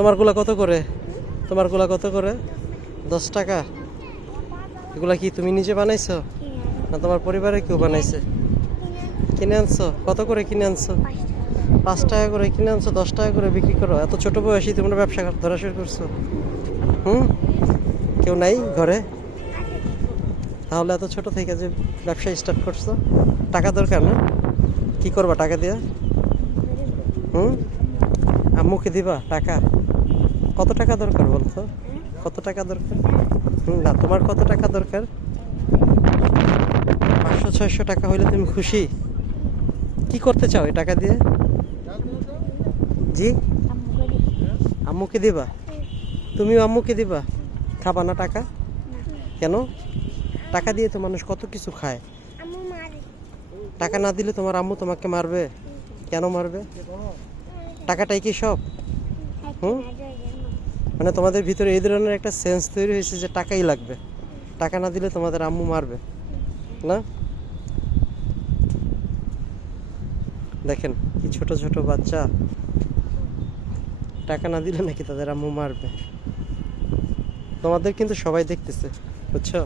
তোমারগুলা কত করে? তোমারগুলা কত করে? 10 টাকা। এগুলা কি তুমি নিজে বানাইছো না তোমার পরিবারে কেউ বানাইছে? কিনে আনছো? কত করে কিনে আনছো? 5 টাকা করে কিনে আনছো, 10 টাকা করে বিক্রি করো। এত ছোট বয়সী তোমরা ব্যবসা ধরা শুরু করছো। কেউ নাই ঘরে? তাহলে এত ছোট থেকে যে ব্যবসা স্টার্ট করছো, টাকা দরকার না? কি করবা টাকা দিয়ে? আম্মুকে দিবা টাকা? কত টাকা দরকার বলতো? কত টাকা দরকার? না, তোমার কত টাকা দরকার? 500-600 টাকা হইলে তুমি খুশি? কি করতে চাও এই টাকা দিয়ে? জি, আম্মুকে দিবা? তুমিও আম্মুকে দিবা? খাবা না টাকা? কেন? টাকা দিয়ে তো মানুষ কত কিছু খায়। টাকা না দিলে তোমার আম্মু তোমাকে মারবে। কেন মারবে? টাকাটাই কি সব? মানে তোমাদের ভিতরে এই ধরনের একটা সেন্স তৈরি হয়েছে যে টাকাই লাগবে, টাকা না দিলে তোমাদের আম্মু মারবে না? দেখেন কি ছোট ছোট বাচ্চা, টাকা না দিলে নাকি তাদের আম্মু মারবে। তোমাদের কিন্তু সবাই দেখতেছে, বুঝছো?